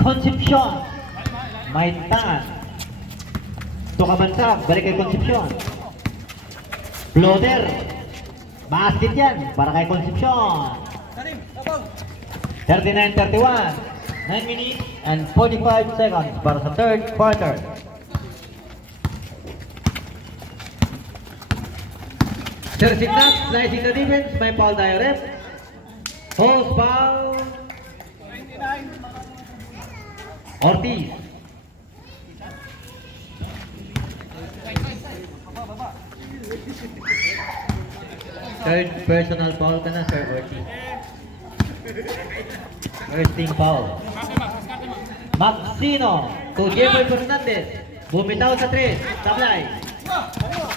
Concepcion. May tangan. To Kabansag, balik kay Concepcion. Floater. Basket yan, para kay Concepcion. 39-31. 9 minutes and 45 seconds para sa third quarter. Sir Signat, slicing the defense, may foul tayo ref. False foul. Ortiz. Third personal foul ka na, Sir Ortiz. First team foul. Maxino to Jeboy Fernandez. Bumitaw sa 3. Tablay.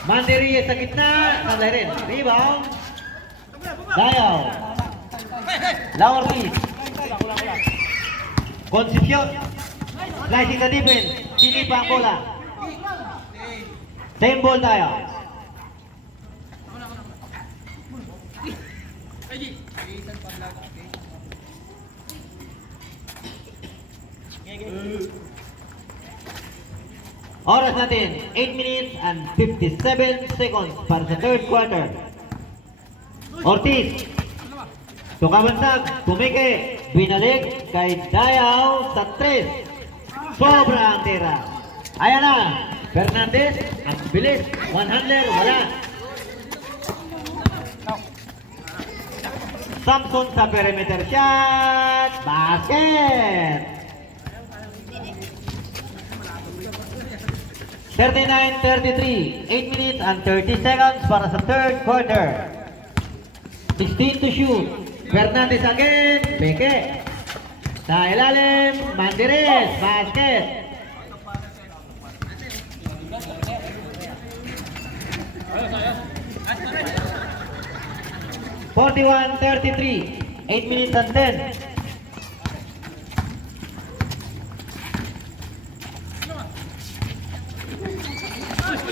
Mandy Reyes sa gitna. Tablay rin. Rebound. Dayaw. Lau Ortiz. Concepcion. Slicing the defense. Sinipa ang bola. Same ball tayo. Oras natin, 8 minutes and 57 seconds para sa third quarter. Ortiz. Tukabansag, tumike, binalik kay Dayaw sa 3. Sobrang tira. Ayan na, Fernandez, ang bilis, one handler, wala. Samson sa perimeter shot, basket. 39-33, 8 minutes and 30 seconds para sa third quarter. 16 to shoot. Fernandez again, Beke. Sa ilalim, Mandirez, basket. (41-33), 8 minutes and 10.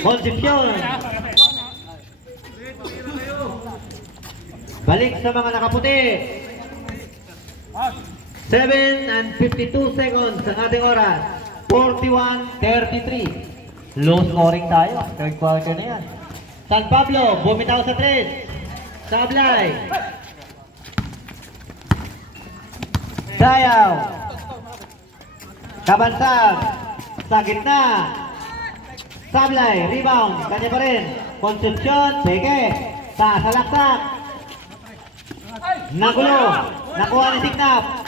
Concepcion. Balik sa mga nakaputi. 7 and 52 seconds ang ating oras. 41-33. Low scoring tayo. Third quarter na yan. San Pablo, bumitaw sa 3. Sablay. Dayaw. Kabansag. Sa gitna. Sablay, rebound, kanya pa rin. Concepcion, Beke. Sa salaksak. Nagulo. Nakuha ni Signap.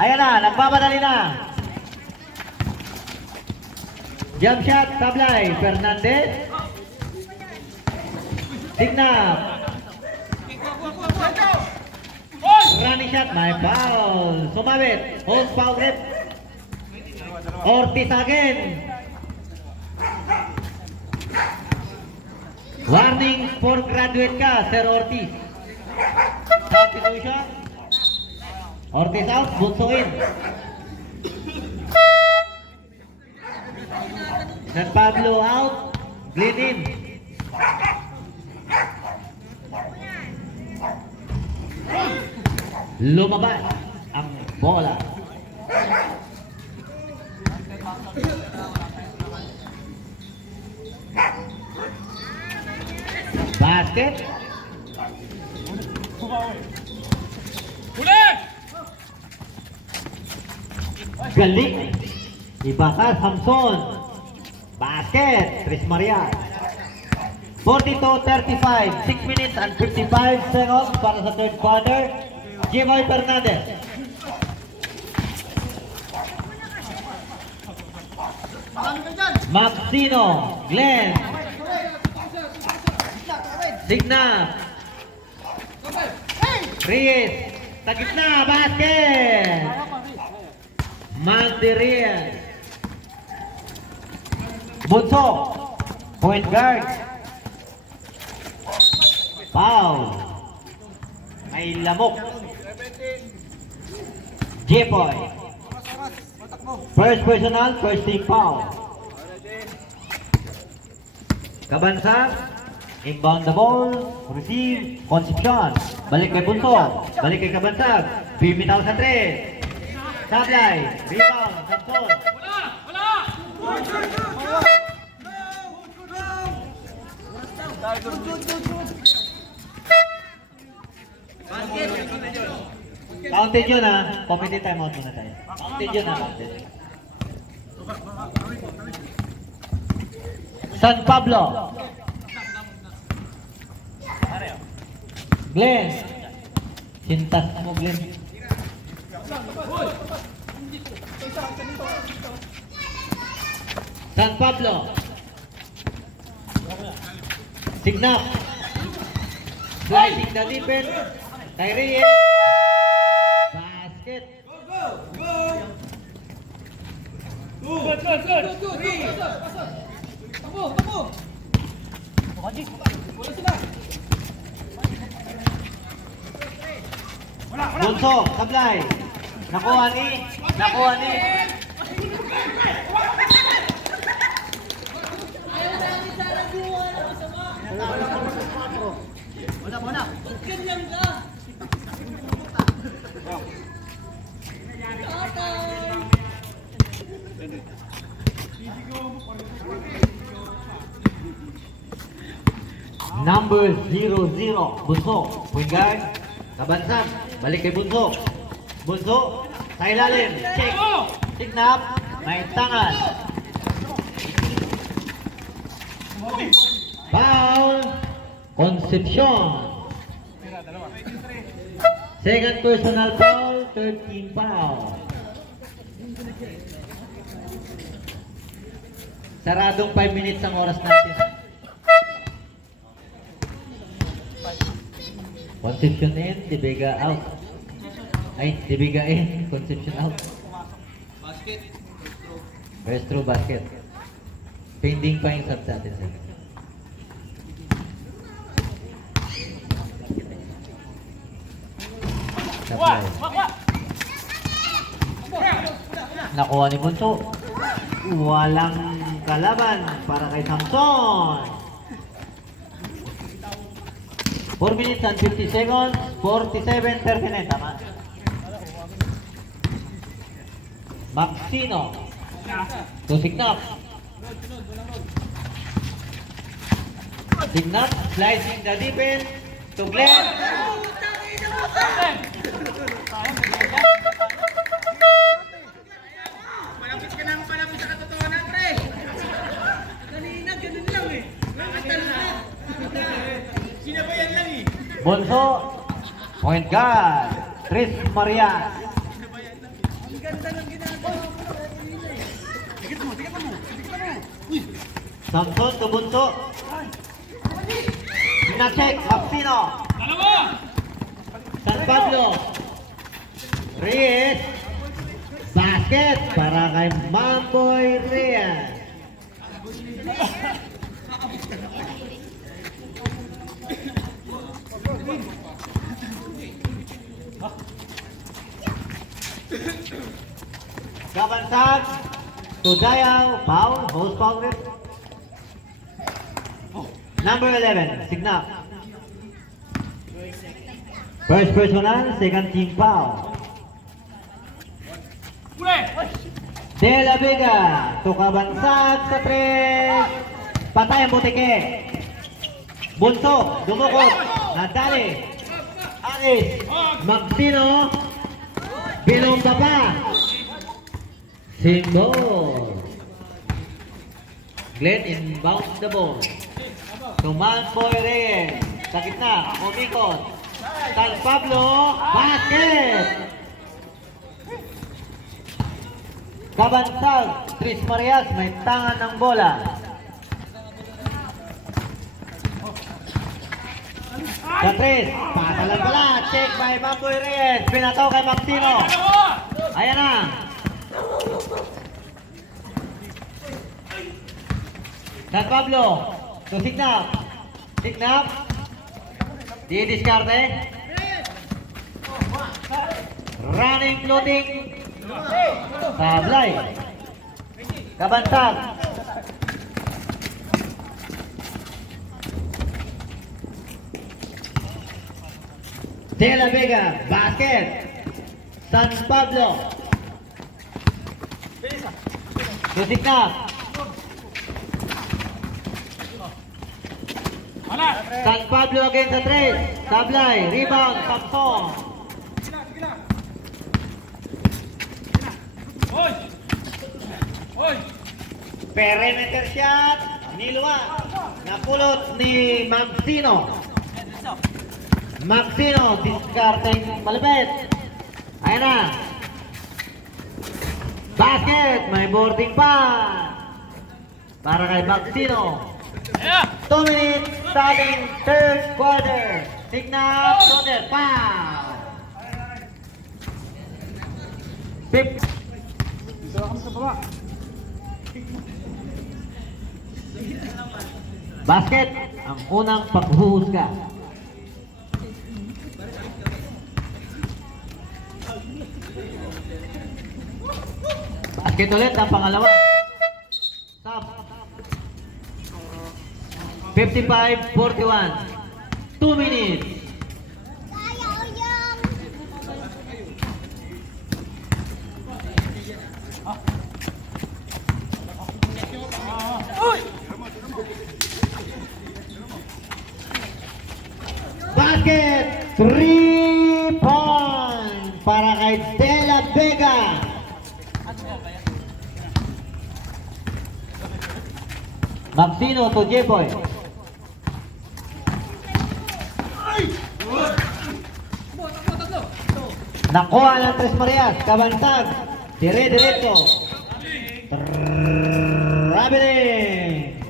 Ayan na, nagbamadali na. Jump shot, Sablay. Fernandez. Signap. Running shot, may foul. Sumabit. Hold foul rep. Ortiz again. Warning for graduate ka, Sir Ortiz. Substitution. Ortiz out, Bunso in. San Pablo out, Glenn in. Lumabas ang bola. Basket. Galing. Ibaka Samson. Basket. Tris Maria. 42-35. 6 minutes and 55 seconds para sa third quarter. Jeboy Fernandez. Maxino. Glenn. Signap. Reyes. Sa gitna. Basket. Mandy Reyes. Bunso. Point guard. Foul. May lamok. Jeboy. First personal, first team foul. Kabansag. Inbound the ball, receive, Concepcion. Balik kay Bunso, balik kay Kabansag. Bimitaw sa 3. Sablay. Rebound. Samson. Counted yun ha. Committee timeout muna tayo. Counted yun ha. Counted. San Pablo. Glenn. Sintas mo, Glenn. San Pablo. Signap. Sliding the defense. Tyree. Basket. Bunso, Sablay. Nakuha ni. Wala. Number 00, Bunso, point guard, Kabansan, balik kay Bunso. Bunso, sa ilalim, check, signap, may tangan. Foul, Concepcion. Second personal foul, 13 foul. Saradong 5 minutes ang oras natin. Concepcion in, Dibiga out. Ay, Dibiga in, Concepcion out. Basket. Restro basket. Pending pa yung sub natin sir. Supply. Nakuha ni Bunso. Walang kalaban para kay Samson. 4 minutes and 50 seconds, 47-39, tama. Maxino. To Signap. Signap, slicing the defense to Glenn. Palapit sa katotohanan, pre. Kanina, ganun lang eh. Nakatalo na. Sinabayan lang eh. Bonso, point guard, Tris Marias. Ang ganda ng ginagawa mo na kanina eh. Tigat mo. Samson to Bonso. Pinacheck, Maxino. San Pablo. Reyes. Basket para kay Mamboy Reyes. Kabansag to Dayaw, foul, host foul rip. Number 11, Signap. First personal, second team foul. De La Vega to Kabansag sa 3. Patay ang butike. Bunso, dumukot. Nadali. Aris. Maxino. Bilomba pa. Single. Glenn inbounds the ball. To Manboy Reyes. Sa gitna. Umikot. San Pablo. Basket. Kabansag, Tris Marias, may tangan ng bola. Sa Tris, patalan pala, check by Mamboy Reyes, pinataw kay Maxino. Ayan na. San Pablo, to Signap. Signap, di-discarte. Running, floating. Sablay. Kabansag. De La Vega, basket. San Pablo. Tusik na. San Pablo again sa 3. Sablay. Rebound. Samson. Perimeter shot. Niluwa. Napulot ni Maxino. Maxino. Discarding malapit. Ayan na. Basket. May boarding pa. Para kay Maxino. 2 minutes starting third quarter. Signal. Roder. Foul. Basket, ang unang paghuhusga. Basket ulit ang pangalawa. Stop. 55-41. 2 minutes. Basket, 3 points para kay De La Vega. Maxino to J-Boy. Nakuha ng Tres Marias, Kabansag, dire-diretso. Traveling.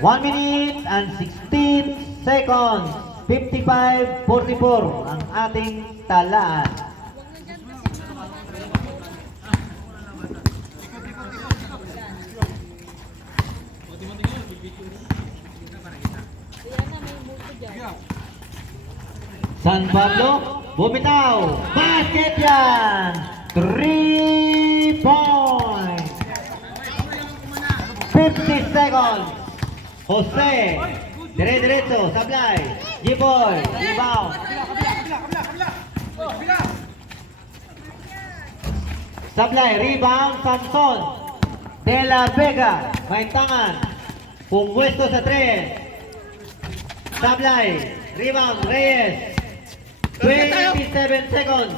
One minute and 16 seconds. 55-44 ang ating talaan. San Pablo, bumitaw. Basket yan. 3 points. 50 seconds. Jose. Dire-diretso. Sablay. G-Boy. Rebound. Sablay. Rebound. Samson. De La Vega. May tangan. Pumwesto sa 3. Sablay. Rebound. Reyes. 27 seconds.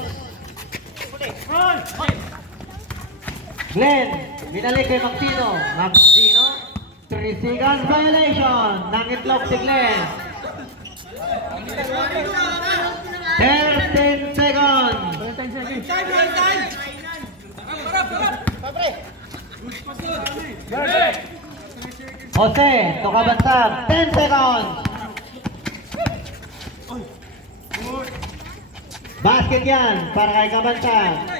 Glenn, binalik kay Maxino. Maxino, 3 seconds violation. Nangitlog si Glenn. 13 seconds. Jose, to Kabansag, 10 seconds. Basket yan para kay Kabansag.